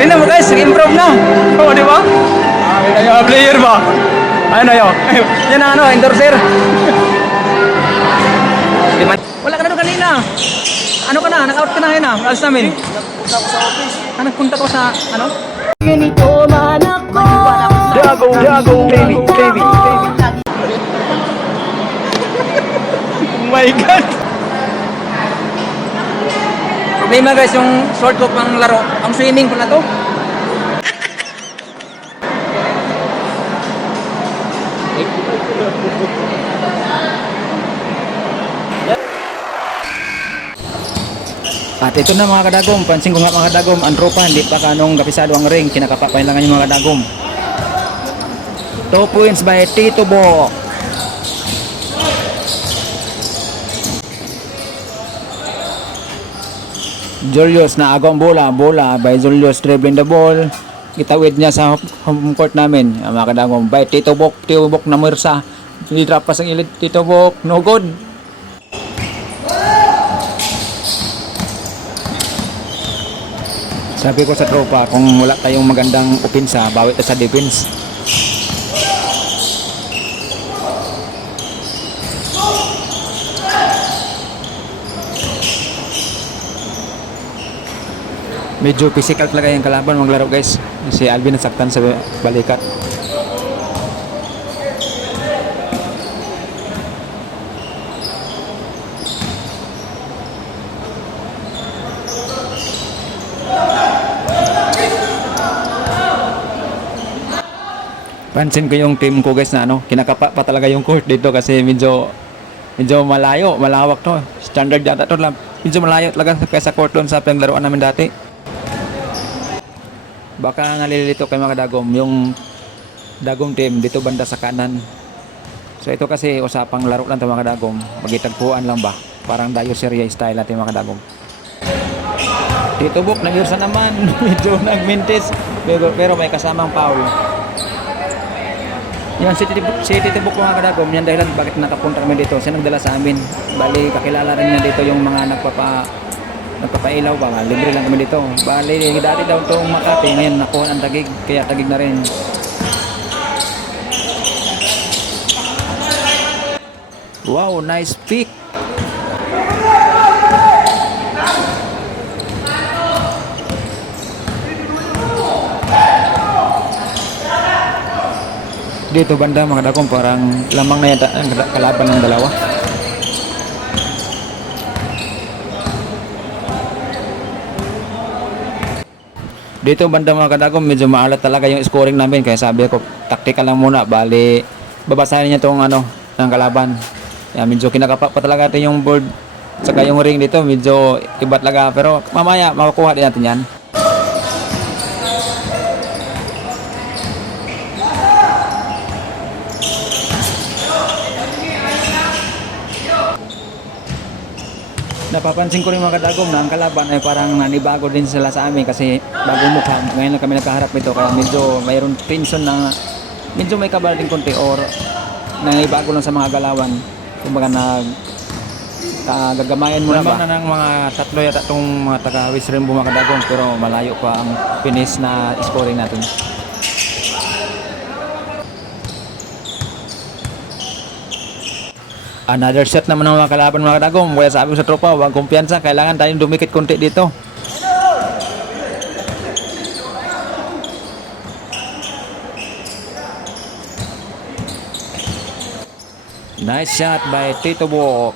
Tingnan mo guys, nag-improve na. Oo, di ba? Ay, na player ba? Ayun na yun. Yan na ano, endorser. Wala ka na doon kanina. Ano ka na? Nag-out ka na yun ah. Alas namin. Nagpunta ko sa office. Nagpunta ko sa ano? Ganito man ako. Dago, baby. Oh my God. Problema guys, yung short ko pang laro. Ang swimming pala to. At ito na mga kadagom, pansin ko nga mga kadagom, ang tropa hindi pa kanong gapisado ang ring, kinakapapain lang yung mga kadagom. 2 points by Tito Bok. Julius na agong bola by Julius dribbling the ball. Itawid niya sa home court namin, mga kadagom, by Tito Bok na mursa. Drop pa sa ilid, Tito Bok, no good. Sabi ko sa tropa, kung wala tayong magandang opensa, bawit sa defense. Medyo physical talaga yung kalaban maglaro guys. Si Alvin nasaktan sa balikat. Pansin ko yung team ko guys na ano, kinakapa pa talaga yung court dito kasi medyo malayo, malawak to. Standard yata to lang. Medyo malayo talaga kaysa court doon sa panglaruan namin dati. Baka nalilito kay mga dagom yung dagom team dito banda sa kanan. So ito kasi usapang laro lang to mga dagom. Magitagpuan lang ba? Parang Dayo Serie style natin mga dagom. Tito Bok nag-irsa naman. Medyo nagmintis pero may kasamang foul. Yan si Tito Bok mga kadagom, yan dahilan bakit nakapunta kami dito. Siya nagdala sa amin. Bali kakilala rin niya dito yung mga nagpapailaw ba. Libre lang kami dito. Bali dati daw itong Makati, ngayon nakuha ang Taguig, kaya Taguig na rin. Wow, nice pick. Dito banda mga dagom parang lamang na yata ang kalaban ng dalawa. Dito banda mga kadagom medyo maalat talaga yung scoring namin kaya sabi ko taktika lang muna bali babasahin niya tong ano ng kalaban. Yan, medyo kinakapa pa talaga natin yung board saka yung ring dito medyo iba talaga pero mamaya makukuha din natin yan. Napapansin ko rin mga kadagom na ang kalaban ay parang nanibago din sila sa amin kasi bagong mukha. Ngayon lang kami nakaharap nito kaya medyo mayroon tension na medyo may kabal din konti or nangibago lang sa mga galawan. Kumbaga gagamayan mo na ba? Na ng mga tatlo yata itong mga taga-West Rainbow mga kadagom pero malayo pa ang finish na scoring natin. Another shot naman ng mga kalaban mga kadagom. Kaya sabi ko sa tropa, huwag kumpiyansa. Kailangan tayong dumikit konti dito. Nice shot by Tito Bok.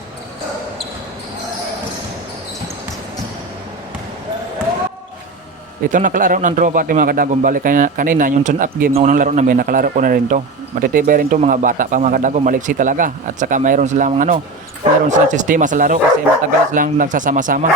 Ito nakalaro ng tropa at mga kadagom. Balik kanina yung turn up game na unang laro namin, nakalaro ko na rin to. Matitibay rin to mga bata pa mga kadagom, maliksi talaga. At saka mayroon silang mayroon silang sistema sa laro kasi matagal silang nagsasama-sama.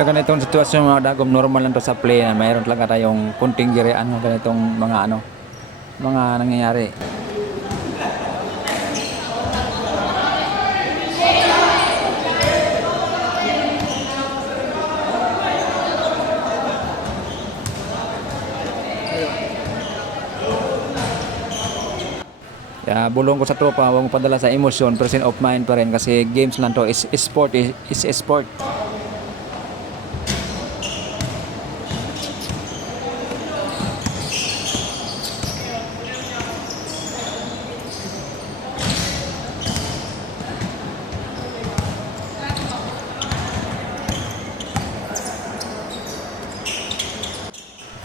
Sa ganitong sitwasyon mga dagom, normal lang to sa play na mayroon talaga tayong kunting girian ng ganitong mga nangyayari. Kaya bulong ko sa tropa, huwag mo padala sa emosyon, present of mind pa rin kasi games lang to, is sport, is sport.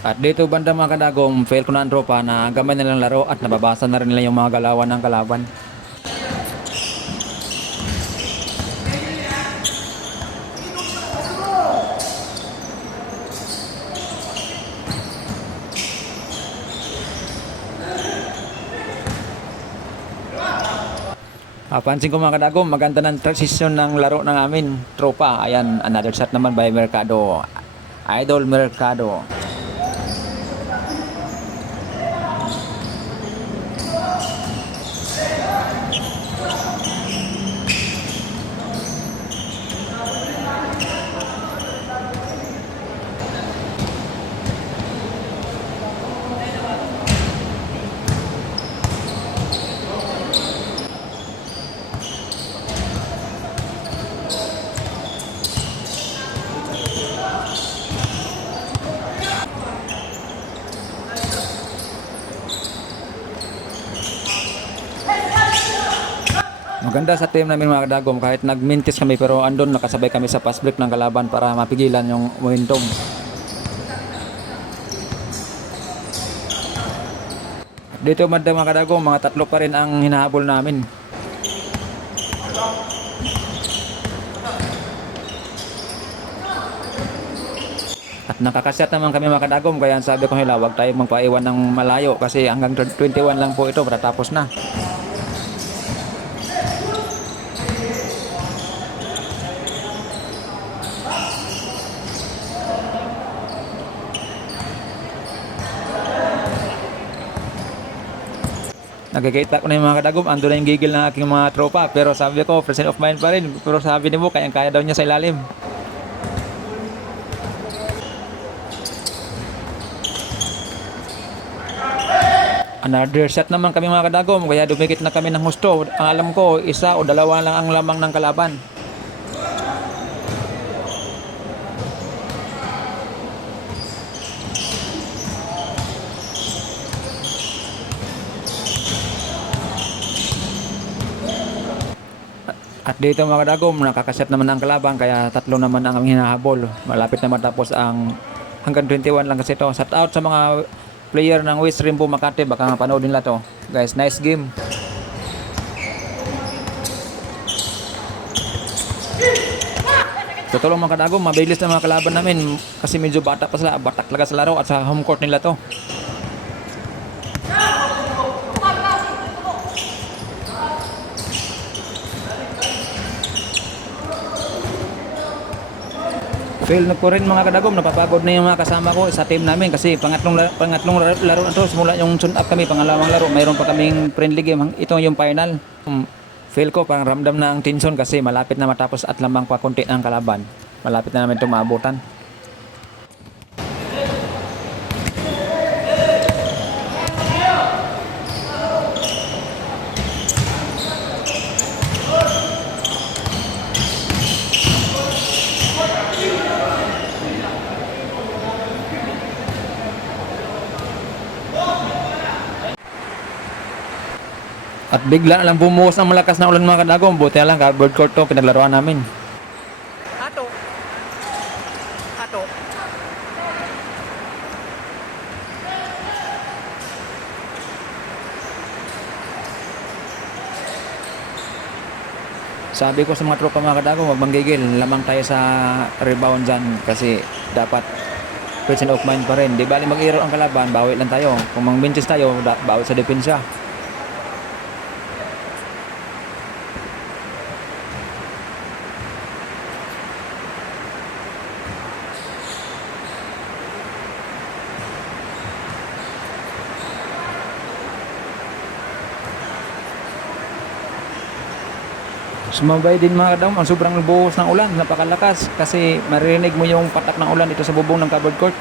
At dito banda mga kadagom, fail ko na ang tropa na gamay nilang laro at nababasa na rin nila yung mga galawan ng kalaban. Pansin ko mga kadagom, maganda ng transition ng laro ng amin tropa. Ayan, another shot naman by Mercado. Idol Mercado. Maganda sa team namin mga kadagom, kahit nagmintis kami pero andun nakasabay kami sa fast break ng kalaban para mapigilan yung momentum. Dito mga kadagom, mga tatlo pa rin ang hinahabol namin. At nakakasyat naman kami mga kadagom, kaya sabi ko nila huwag tayo magpaiwan ng malayo kasi hanggang 21 lang po ito, matatapos na. Nagkikita ko na yung mga kadagom, ando na yung gigil ng aking mga tropa. Pero sabi ko, present of mind pa rin. Pero sabi ni Mo, kaya daw niya sa ilalim. Another shot naman kami mga kadagom, kaya dumikit na kami ng husto. Ang alam ko, isa o dalawa lang ang lamang ng kalaban. At dito mga kadagom, nakakaset naman ang kalaban kaya tatlo naman ang hinahabol. Malapit na matapos ang hanggang 21 lang kasi ito. Shout out sa mga player ng West Rainbow Makati, baka mapanood nila to. Guys, nice game. Sa tulong mga kadagom, mabilis na mga kalaban namin kasi medyo bata pa sila, batak talaga sa laro at sa home court nila to. Fail na ko rin mga kadagom, napapagod na yung mga kasama ko sa team namin kasi pangatlong laro na to, simula yung tune up kami, pangalawang laro, mayroon pa kaming friendly game, ito yung final. Fail ko, parang ramdam na ang tension kasi malapit na matapos at lamang pa konti ang kalaban. Malapit na namin ito maabutan. At bigla na lang bumuhos ng malakas na ulan mga kadagom. Buti na lang, cardboard court to, pinaglaruan namin. Ato. Sabi ko sa mga tropa mga kadagom, huwag manggigil. Lamang tayo sa rebound dyan kasi dapat present of mind pa rin. Di bali mag-error ang kalaban, bawi lang tayo. Kung mang-benches tayo, bawi sa depensa. Sumabay din mga kadagom ang sobrang buhos ng ulan, napakalakas kasi maririnig mo yung patak ng ulan dito sa bubong ng covered court.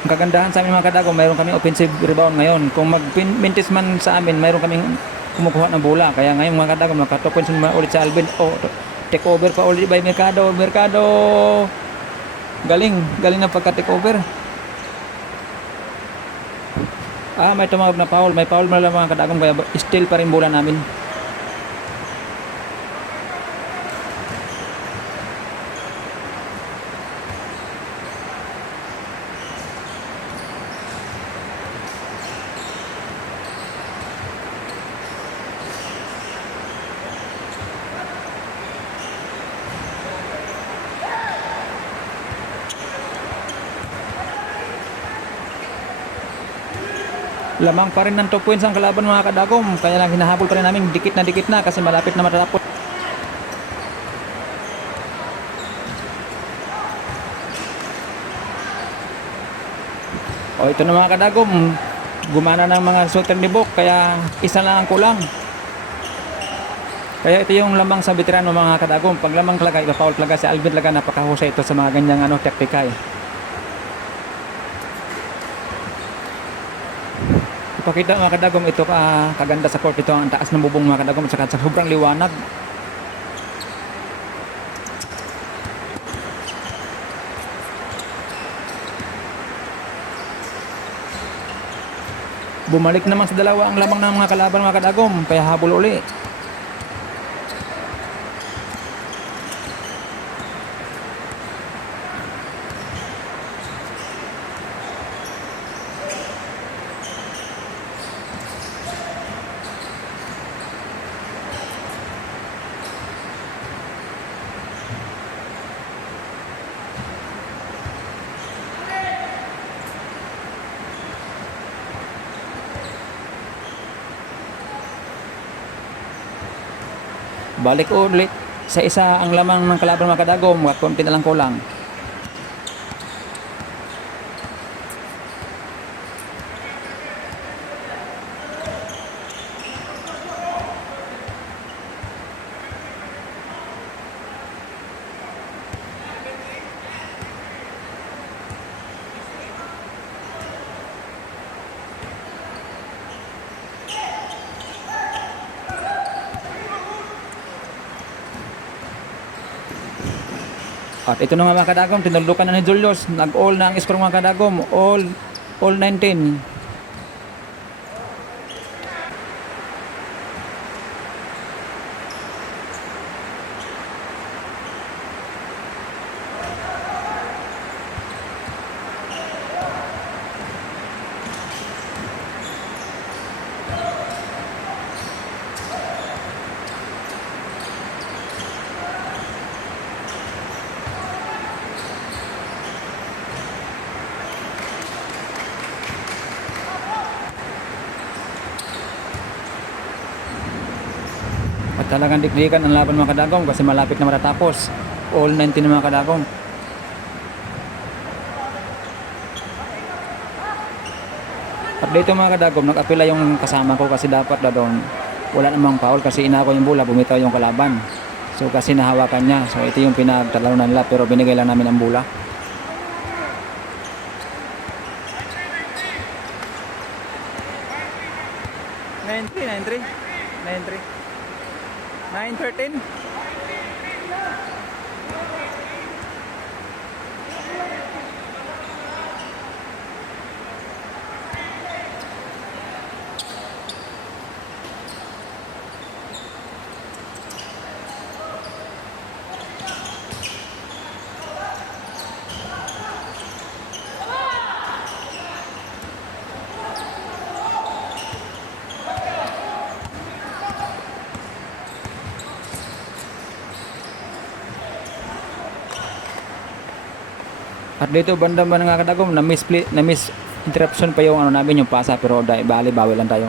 Ang kagandahan sa amin mga kadagom, mayroon kaming offensive rebound ngayon. Kung mag-mintis man sa amin, mayroon kaming kumukuha ng bola. Kaya ngayon mga kadagom, naka 2 points naman ulit sa Alvin. Oh, take over pa ulit by Mercado. Mercado! Galing na pagka-take over. May tumawag na foul. May foul na lang mga kadagom, kaya still pa rin bola namin. Lamang pa rin ng 2 points ang kalaban mga kadagom, kaya lang hinahabol pa rin namin, dikit na kasi malapit na matatapos. Ito na mga kadagom, gumana ng mga shooter ni Bok, kaya isa lang ang kulang. Kaya ito yung lamang sa veterano mga kadagom, pag lamang talaga, ipa-foul talaga si Alvin talaga, napakahusay ito sa mga ganyang taktika Pakita mga kadagom, ito kaganda sa court, ito ang taas ng bubong mga kadagom at sa sobrang liwanag. Bumalik naman sa dalawa ang lamang ng mga kalaban mga kadagom, kaya habol uli. Balik ulit sa isa ang lamang ng kalaban mga kadagom, konti na lang kulang. At ito na nga mga kadagom, tinulukan na ni Julius, nag-all na ang score mga kadagom, all 19. At talagang dikdikan ang laban mga kadagom kasi malapit na matatapos. All 19 na mga kadagom. At dito mga kadagom, nag-apila yung kasama ko kasi dapat na doon wala namang foul kasi inako yung bola, bumitaw yung kalaban. So kasi nahawakan niya. So ito yung pinagtalarunan nila pero binigay lang namin ang bola. Nine-three. 9-13. At dito banda ba nga kadagom na miss interruption pa yung namin yung pasa pero bali bawi lang tayo.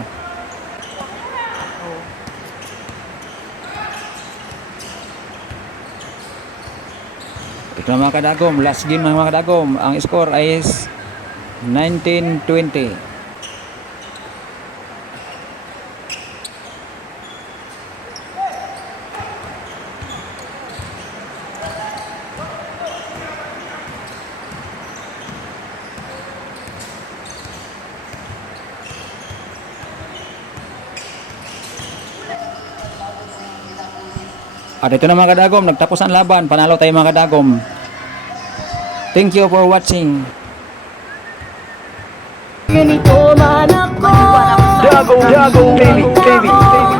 Ito na mga kadagom, last game ng mga kadagom, ang score ay 19-20. At ito na mga kadagom, nagtapos ang laban. Panalo tayo mga kadagom. Thank you for watching. Ganito man ako. Dagong TV.